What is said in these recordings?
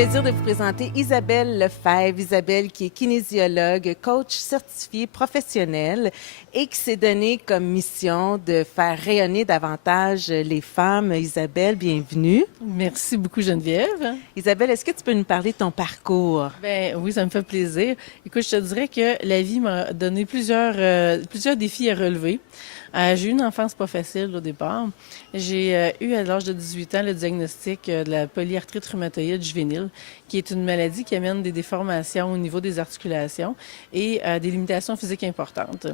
plaisir de vous présenter Isabelle Lefebvre. Isabelle qui est kinésiologue, coach certifié professionnel et qui s'est donné comme mission de faire rayonner davantage les femmes. Isabelle, bienvenue. Merci beaucoup, Geneviève. Isabelle, est-ce que tu peux nous parler de ton parcours? Ben oui, ça me fait plaisir. Écoute, je te dirais que la vie m'a donné plusieurs défis à relever. J'ai eu une enfance pas facile au départ. J'ai eu à l'âge de 18 ans le diagnostic de la polyarthrite rhumatoïde juvénile, qui est une maladie qui amène des déformations au niveau des articulations et des limitations physiques importantes.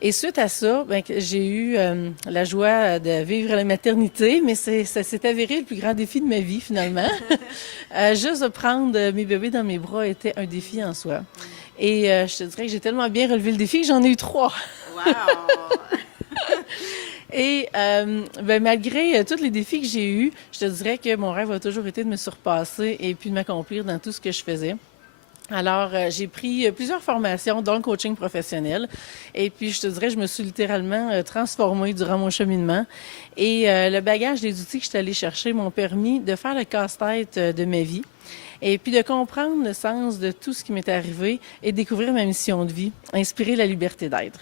Et suite à ça, j'ai eu la joie de vivre la maternité, mais ça s'est avéré le plus grand défi de ma vie, finalement. Juste de prendre mes bébés dans mes bras était un défi en soi. Et je te dirais que j'ai tellement bien relevé le défi que j'en ai eu 3. Wow! Et malgré tous les défis que j'ai eus, je te dirais que mon rêve a toujours été de me surpasser et puis de m'accomplir dans tout ce que je faisais. Alors, j'ai pris plusieurs formations dans le coaching professionnel et puis je te dirais, je me suis littéralement transformée durant mon cheminement et le bagage des outils que je suis allée chercher m'ont permis de faire le casse-tête de ma vie et puis de comprendre le sens de tout ce qui m'est arrivé et de découvrir ma mission de vie, inspirer la liberté d'être.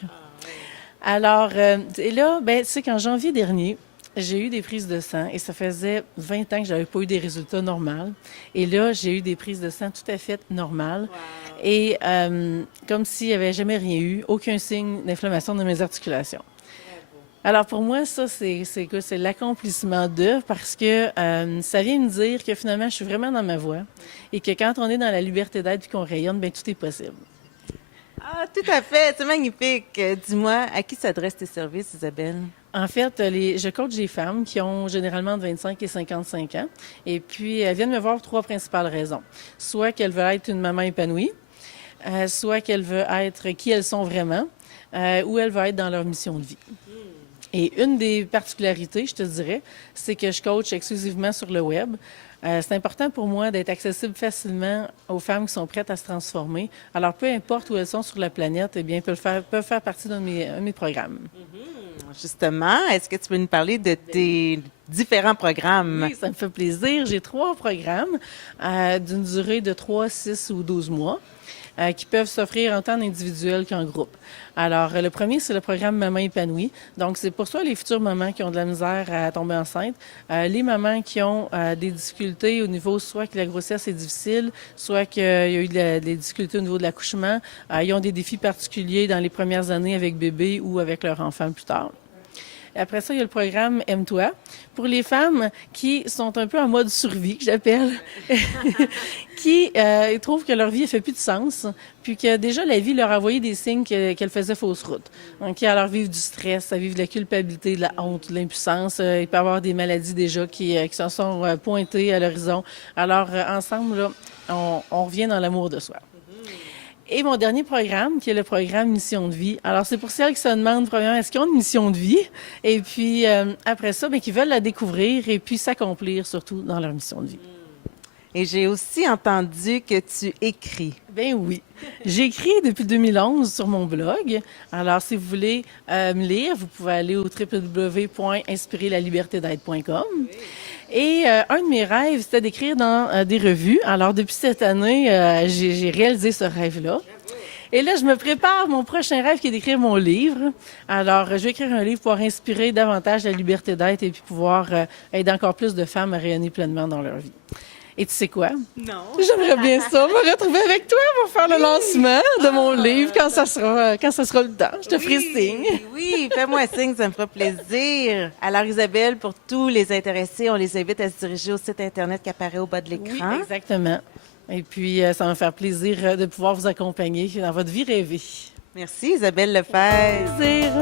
Alors, et là, tu sais, qu'en janvier dernier, j'ai eu des prises de sang et ça faisait 20 ans que j'avais pas eu des résultats normaux. Et là, j'ai eu des prises de sang tout à fait normales. Wow. Et comme s'il n'y avait jamais rien eu, aucun signe d'inflammation de mes articulations. Alors pour moi, ça, c'est l'accomplissement d'eux parce que ça vient me dire que finalement, je suis vraiment dans ma voie et que quand on est dans la liberté d'être et qu'on rayonne, bien, tout est possible. Ah, tout à fait, c'est magnifique. Dis-moi, à qui s'adressent tes services, Isabelle? En fait, je coach des femmes qui ont généralement de 25 et 55 ans. Et puis, elles viennent me voir pour 3 principales raisons. Soit qu'elles veulent être une maman épanouie, soit qu'elles veulent être qui elles sont vraiment, ou elles veulent être dans leur mission de vie. Et une des particularités, je te dirais, c'est que je coach exclusivement sur le web. C'est important pour moi d'être accessible facilement aux femmes qui sont prêtes à se transformer. Alors, peu importe où elles sont sur la planète, eh bien, peuvent faire partie de mes programmes. Justement, est-ce que tu peux nous parler de tes différents programmes? Oui, ça me fait plaisir. J'ai 3 programmes d'une durée de 3, 6 ou 12 mois qui peuvent s'offrir en tant individuel qu'en groupe. Alors, le premier, c'est le programme Maman épanouie. Donc, c'est pour ça les futures mamans qui ont de la misère à tomber enceinte, les mamans qui ont des difficultés au niveau soit que la grossesse est difficile, soit qu'il y a eu des difficultés au niveau de l'accouchement, ils ont des défis particuliers dans les premières années avec bébé ou avec leur enfant plus tard. Après ça, il y a le programme Aime-toi pour les femmes qui sont un peu en mode survie, que j'appelle, qui trouvent que leur vie ne fait plus de sens, puis que déjà la vie leur a envoyé des signes qu'elle faisait fausse route. Donc, alors vivre du stress, vivre de la culpabilité, de la honte, de l'impuissance. Il peut y avoir des maladies déjà qui s'en sont pointées à l'horizon. Alors, ensemble, là, on revient dans l'amour de soi. Et mon dernier programme, qui est le programme Mission de vie. Alors, c'est pour celles qui se demandent, premièrement, est-ce qu'ils ont une mission de vie? Et puis, après ça, qui veulent la découvrir et puis s'accomplir, surtout, dans leur mission de vie. Et j'ai aussi entendu que tu écris. Ben oui. J'écris depuis 2011 sur mon blog. Alors, si vous voulez me lire, vous pouvez aller au www.inspirerlalibertédêtre.com. Et un de mes rêves, c'était d'écrire dans des revues. Alors, depuis cette année, j'ai réalisé ce rêve-là. Et là, je me prépare mon prochain rêve qui est d'écrire mon livre. Alors, je vais écrire un livre pour inspirer davantage la liberté d'être et puis pouvoir aider encore plus de femmes à rayonner pleinement dans leur vie. Et tu sais quoi? Non. J'aimerais bien ça, me retrouver avec toi pour faire le lancement de mon livre quand ça sera le temps. Je te ferai signe. Oui, fais-moi signe, ça me fera plaisir. Alors, Isabelle, pour tous les intéressés, on les invite à se diriger au site Internet qui apparaît au bas de l'écran. Oui, exactement. Et puis, ça va me faire plaisir de pouvoir vous accompagner dans votre vie rêvée. Merci, Isabelle Lefebvre. Plaisir.